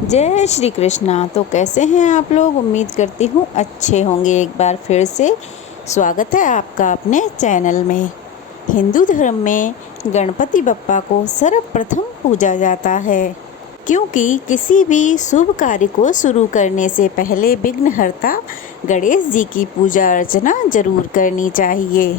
जय श्री कृष्णा। तो कैसे हैं आप लोग? उम्मीद करती हूँ अच्छे होंगे। एक बार फिर से स्वागत है आपका अपने चैनल में। हिंदू धर्म में गणपति बप्पा को सर्वप्रथम पूजा जाता है, क्योंकि किसी भी शुभ कार्य को शुरू करने से पहले विघ्नहर्ता गणेश जी की पूजा अर्चना जरूर करनी चाहिए।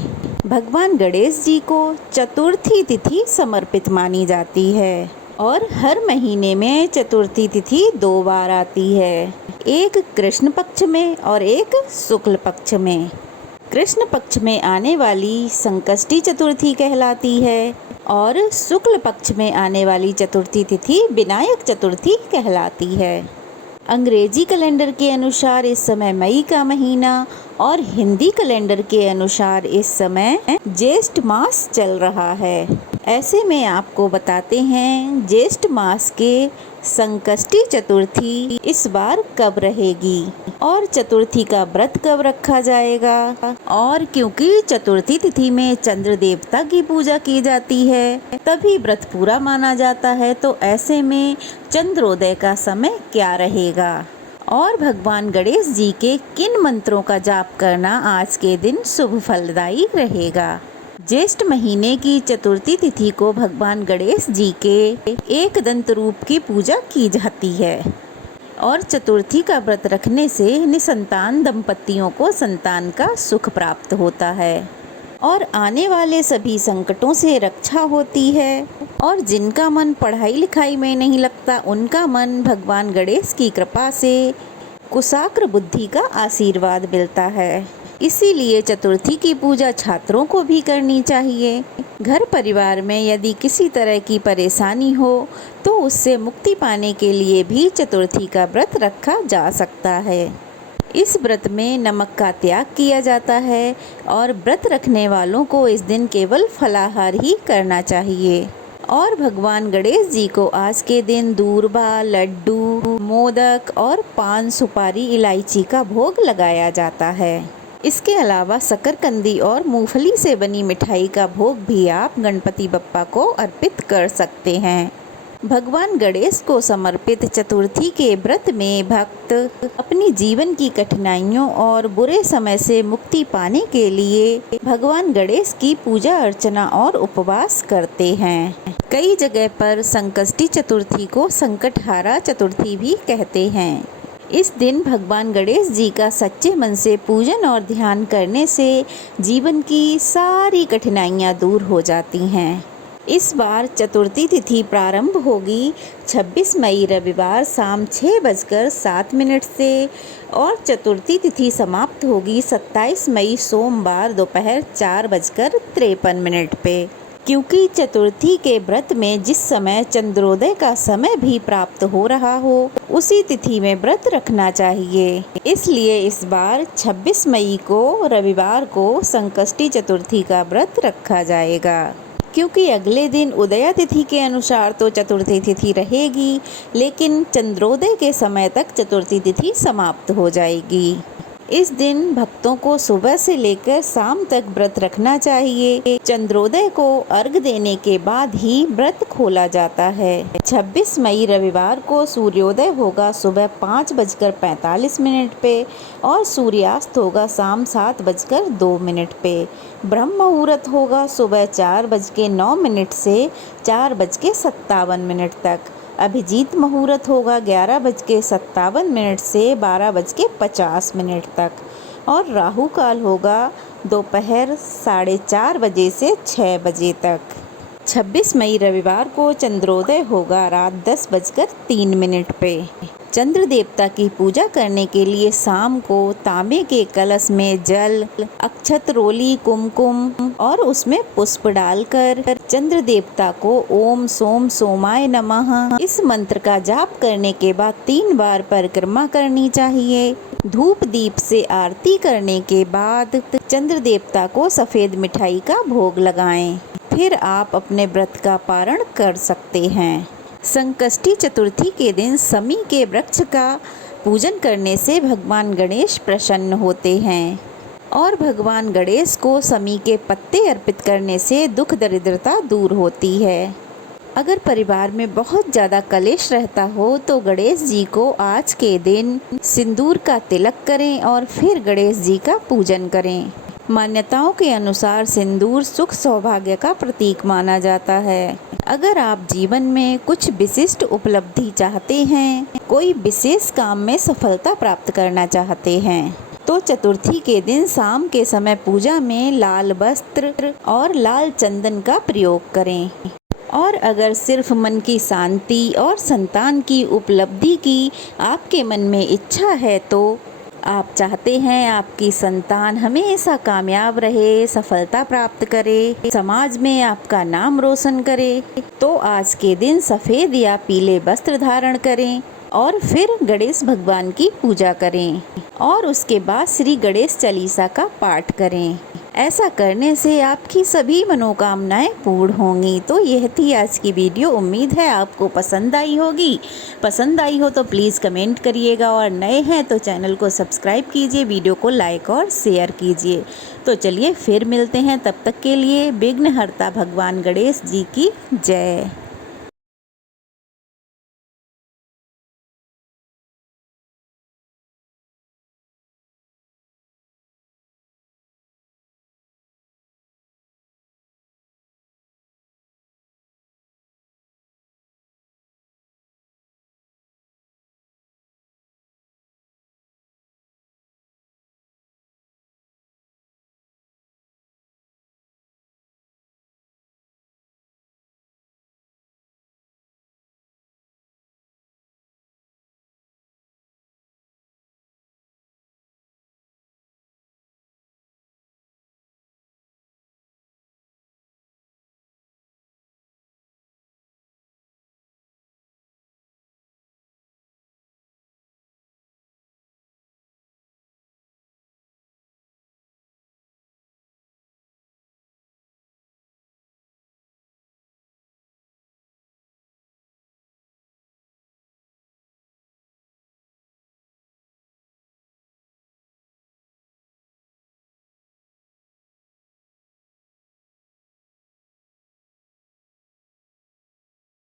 भगवान गणेश जी को चतुर्थी तिथि समर्पित मानी जाती है और हर महीने में चतुर्थी तिथि 2 बार आती है, एक कृष्ण पक्ष में और एक शुक्ल पक्ष में। कृष्ण पक्ष में आने वाली संकष्टी चतुर्थी कहलाती है और शुक्ल पक्ष में आने वाली चतुर्थी तिथि विनायक चतुर्थी कहलाती है। अंग्रेजी कैलेंडर के अनुसार इस समय मई का महीना और हिंदी कैलेंडर के अनुसार इस समय ज्येष्ठ मास चल रहा है। ऐसे में आपको बताते हैं ज्येष्ठ मास के संकष्टी चतुर्थी इस बार कब रहेगी और चतुर्थी का व्रत कब रखा जाएगा। और क्योंकि चतुर्थी तिथि में चंद्र देवता की पूजा की जाती है, तभी व्रत पूरा माना जाता है। तो ऐसे में चंद्रोदय का समय क्या रहेगा और भगवान गणेश जी के किन मंत्रों का जाप करना आज के दिन शुभ फलदायी रहेगा। ज्येष्ठ महीने की चतुर्थी तिथि को भगवान गणेश जी के एक दंत रूप की पूजा की जाती है और चतुर्थी का व्रत रखने से निसंतान दंपतियों को संतान का सुख प्राप्त होता है और आने वाले सभी संकटों से रक्षा होती है। और जिनका मन पढ़ाई लिखाई में नहीं लगता, उनका मन भगवान गणेश की कृपा से कुशाग्र बुद्धि का आशीर्वाद मिलता है। इसीलिए चतुर्थी की पूजा छात्रों को भी करनी चाहिए। घर परिवार में यदि किसी तरह की परेशानी हो तो उससे मुक्ति पाने के लिए भी चतुर्थी का व्रत रखा जा सकता है। इस व्रत में नमक का त्याग किया जाता है और व्रत रखने वालों को इस दिन केवल फलाहार ही करना चाहिए। और भगवान गणेश जी को आज के दिन दूर्बा, लड्डू, मोदक और पान, सुपारी, इलायची का भोग लगाया जाता है। इसके अलावा शकरकंदी और मूंगफली से बनी मिठाई का भोग भी आप गणपति बप्पा को अर्पित कर सकते हैं। भगवान गणेश को समर्पित चतुर्थी के व्रत में भक्त अपनी जीवन की कठिनाइयों और बुरे समय से मुक्ति पाने के लिए भगवान गणेश की पूजा अर्चना और उपवास करते हैं। कई जगह पर संकष्टी चतुर्थी को संकटहारा चतुर्थी भी कहते हैं। इस दिन भगवान गणेश जी का सच्चे मन से पूजन और ध्यान करने से जीवन की सारी कठिनाइयाँ दूर हो जाती हैं। इस बार चतुर्थी तिथि प्रारंभ होगी 26 मई रविवार शाम 6:07 से और चतुर्थी तिथि समाप्त होगी 27 मई सोमवार दोपहर 4:53 पे। क्योंकि चतुर्थी के व्रत में जिस समय चंद्रोदय का समय भी प्राप्त हो रहा हो, उसी तिथि में व्रत रखना चाहिए। इसलिए इस बार 26 मई को रविवार को संकष्टी चतुर्थी का व्रत रखा जाएगा। क्योंकि अगले दिन उदया तिथि के अनुसार तो चतुर्थी तिथि रहेगी, लेकिन चंद्रोदय के समय तक चतुर्थी तिथि समाप्त हो जाएगी। इस दिन भक्तों को सुबह से लेकर शाम तक व्रत रखना चाहिए। चंद्रोदय को अर्घ देने के बाद ही व्रत खोला जाता है। 26 मई रविवार को सूर्योदय होगा सुबह 5:45 पे और सूर्यास्त होगा शाम 7:02 पे। ब्रह्म मुहूर्त होगा सुबह 4:09 से 4:57 तक। अभिजीत मुहूर्त होगा 11:57 से 12:50 तक और राहु काल होगा दोपहर 4:30 बजे से 6 बजे तक। 26 मई रविवार को चंद्रोदय होगा रात 10:03 पे। चंद्र देवता की पूजा करने के लिए शाम को तांबे के कलश में जल, अक्षत, रोली, कुमकुम और उसमें पुष्प डालकर चंद्र देवता को ओम सोम सोमाय नमः इस मंत्र का जाप करने के बाद 3 बार परिक्रमा करनी चाहिए। धूप दीप से आरती करने के बाद चंद्र देवता को सफ़ेद मिठाई का भोग लगाएं। फिर आप अपने व्रत का पारण कर सकते हैं। संकष्टी चतुर्थी के दिन समी के वृक्ष का पूजन करने से भगवान गणेश प्रसन्न होते हैं और भगवान गणेश को समी के पत्ते अर्पित करने से दुख दरिद्रता दूर होती है। अगर परिवार में बहुत ज़्यादा कलेश रहता हो तो गणेश जी को आज के दिन सिंदूर का तिलक करें और फिर गणेश जी का पूजन करें। मान्यताओं के अनुसार सिंदूर सुख सौभाग्य का प्रतीक माना जाता है। अगर आप जीवन में कुछ विशिष्ट उपलब्धि चाहते हैं, कोई विशेष काम में सफलता प्राप्त करना चाहते हैं, तो चतुर्थी के दिन शाम के समय पूजा में लाल वस्त्र और लाल चंदन का प्रयोग करें। और अगर सिर्फ मन की शांति और संतान की उपलब्धि की आपके मन में इच्छा है, तो आप चाहते हैं आपकी संतान हमेशा कामयाब रहे, सफलता प्राप्त करे, समाज में आपका नाम रोशन करे, तो आज के दिन सफ़ेद या पीले वस्त्र धारण करें और फिर गणेश भगवान की पूजा करें और उसके बाद श्री गणेश चालीसा का पाठ करें। ऐसा करने से आपकी सभी मनोकामनाएं पूर्ण होंगी। तो यह थी आज की वीडियो। उम्मीद है आपको पसंद आई होगी। पसंद आई हो तो प्लीज़ कमेंट करिएगा और नए हैं तो चैनल को सब्सक्राइब कीजिए, वीडियो को लाइक और शेयर कीजिए। तो चलिए फिर मिलते हैं, तब तक के लिए विघ्नहर्ता भगवान गणेश जी की जय।